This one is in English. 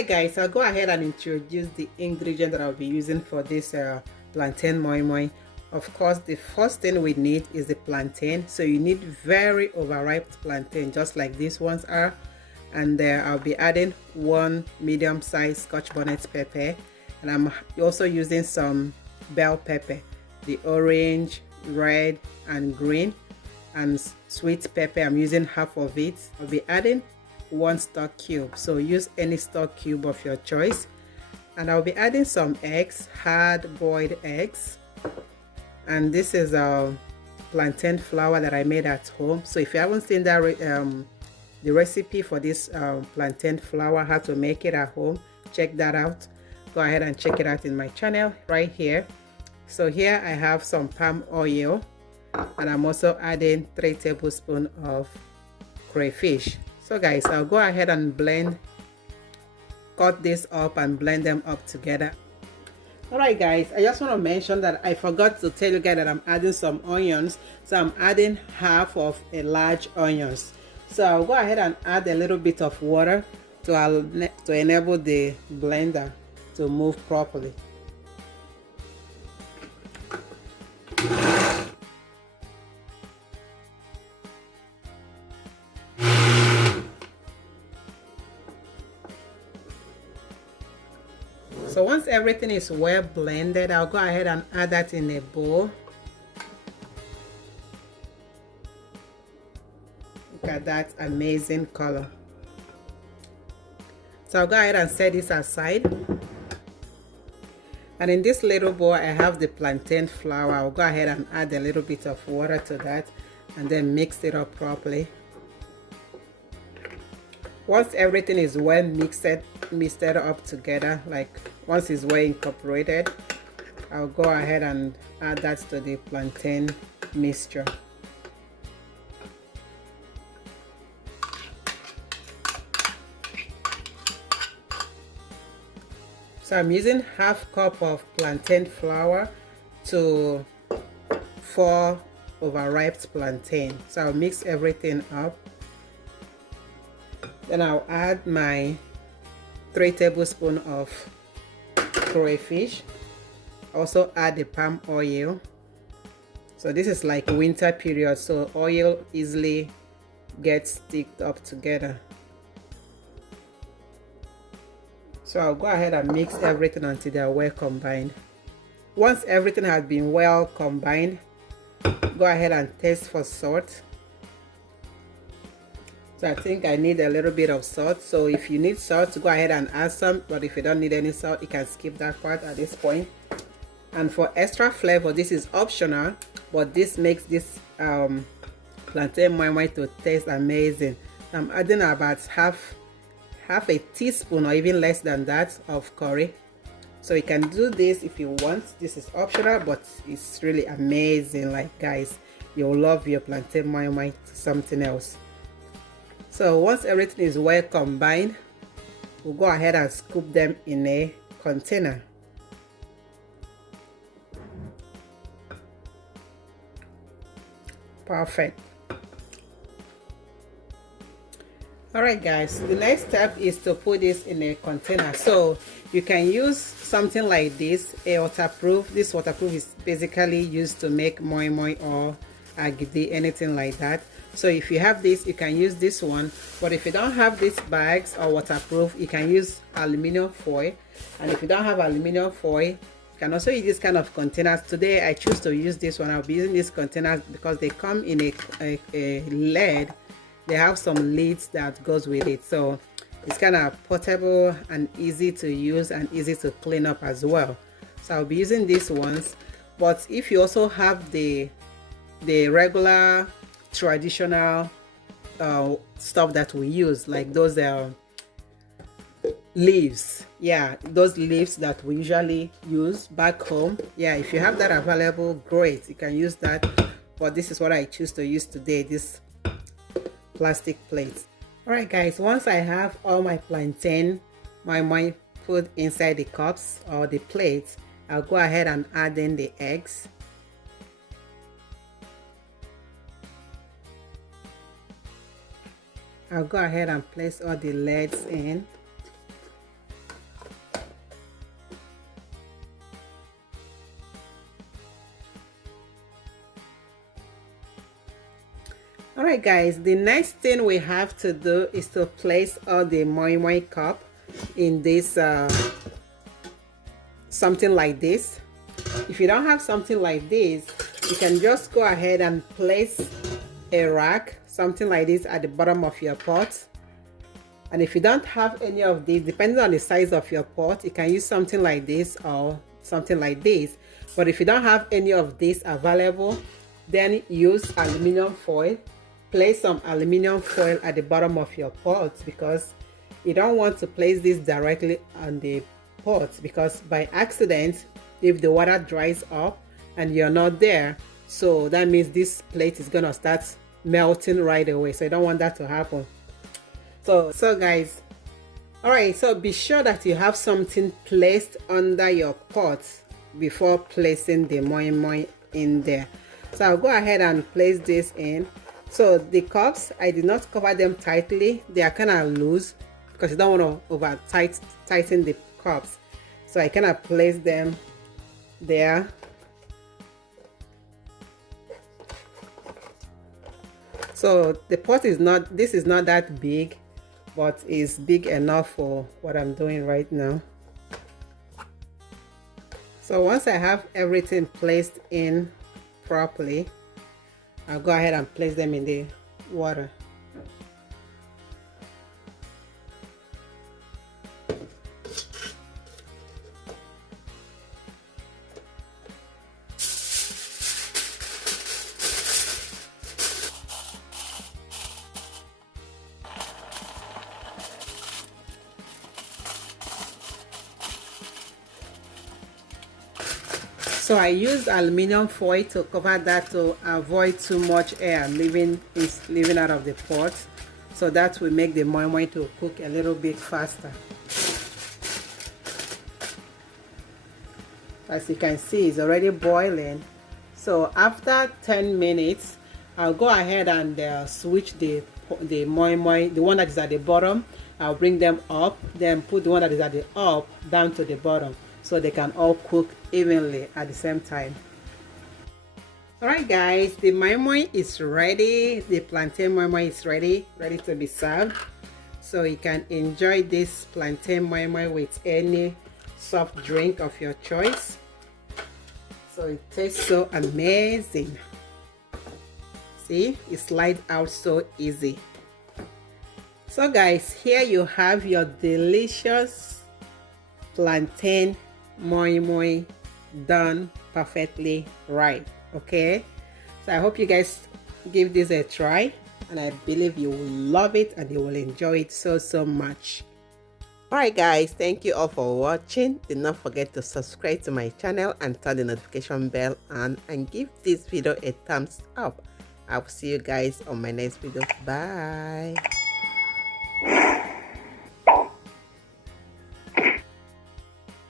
Alright guys, I'll go ahead and introduce the ingredient that I'll be using for this plantain moi moi. Of course, the first thing we need is the plantain. So you need very overripe plantain, just like these ones are. And I'll be adding one medium-sized Scotch bonnet pepper, and I'm also using some bell pepper, the orange, red, and green, and sweet pepper. I'm using half of it. I'll be adding one stock cube, so use any stock cube of your choice. And I'll be adding some eggs, hard-boiled eggs. And this is a plantain flour that I made at home. So if you haven't seen that the recipe for this plantain flour, how to make it at home, check that out. Go ahead and check it out in my channel right here. So here I have some palm oil, and I'm also adding 3 tablespoons of crayfish. So guys, I'll go ahead and cut this up and blend them up together. Alright guys, I just want to mention that I forgot to tell you guys that I'm adding some onions. So I'm adding half of a large onions. So I'll go ahead and add a little bit of water to enable the blender to move properly. So once everything is well blended, I'll go ahead and add that in a bowl. Look at that amazing color. So I'll go ahead and set this aside. And in this little bowl, I have the plantain flour. I'll go ahead and add a little bit of water to that and then mix it up properly. Once everything is well mixed up together, like once it's well incorporated, I'll go ahead and add that to the plantain mixture. So I'm using half cup of plantain flour to 4 overripe plantain. So I'll mix everything up. Then I'll add my 3 tablespoons of crayfish. Also add the palm oil. So this is like winter period, so oil easily gets sticked up together. So I'll go ahead and mix everything until they are well combined. Once everything has been well combined, go ahead and taste for salt. So I think I need a little bit of salt. So if you need salt, go ahead and add some. But if you don't need any salt, you can skip that part at this point. And for extra flavor, this is optional, but this makes this plantain moi moi to taste amazing. I'm adding about half a teaspoon or even less than that of curry. So you can do this if you want. This is optional, but it's really amazing. Like guys, you'll love your plantain moi moi to something else. So once everything is well combined, we'll go ahead and scoop them in a container. Perfect. Alright guys, the next step is to put this in a container. So you can use something like this, a waterproof. This waterproof is basically used to make moi moi or agidi, anything like that. So if you have this, you can use this one. But if you don't have these bags or waterproof, you can use aluminum foil. And if you don't have aluminum foil, you can also use this kind of containers. Today I choose to use this one. I'll be using these containers because they come in a lead. They have some lids that goes with it, so it's kind of portable and easy to use and easy to clean up as well. So I'll be using these ones. But if you also have the regular traditional stuff that we use, like those leaves, yeah, those leaves that we usually use back home, yeah, if you have that available, great, you can use that. But this is what I choose to use today, this plastic plates. Alright guys, once I have all my plantain moi moi put inside the cups or the plates, I'll go ahead and add in the eggs. I'll go ahead and place all the legs in. All right guys, the next thing we have to do is to place all the moi moi cup in this something like this. If you don't have something like this, you can just go ahead and place a rack, something like this, at the bottom of your pot. And if you don't have any of these, depending on the size of your pot, you can use something like this or something like this. But if you don't have any of this available, then use aluminum foil. Place some aluminum foil at the bottom of your pot, because you don't want to place this directly on the pot, because by accident, if the water dries up and you're not there, so that means this plate is gonna start melting right away. So you don't want that to happen. So guys, all right, so be sure that you have something placed under your pot before placing the moi moi in there. So I'll go ahead and place this in. So the cups, I did not cover them tightly. They are kind of loose because you don't want to over tighten the cups. So I kind of place them there. So the pot is not, this is not that big, but is big enough for what I'm doing right now. So once I have everything placed in properly, I'll go ahead and place them in the water. So I use aluminum foil to cover that to avoid too much air leaving out of the pot. So that will make the moi moi to cook a little bit faster. As you can see, it's already boiling. So after 10 minutes, I'll go ahead and switch the moi moi, the one that is at the bottom. I'll bring them up, then put the one that is at the up down to the bottom, so they can all cook evenly at the same time. All right guys, the moi moi is ready. The plantain moi moi is ready to be served. So you can enjoy this plantain moi moi with any soft drink of your choice. So it tastes so amazing. See, it slides out so easy. So guys, here you have your delicious plantain moi moi done perfectly right. Okay, so I hope you guys give this a try, and I believe you will love it and you will enjoy it so much. All right guys, thank you all for watching. Do not forget to subscribe to my channel and turn the notification bell on, and give this video a thumbs up. I'll see you guys on my next video. Bye.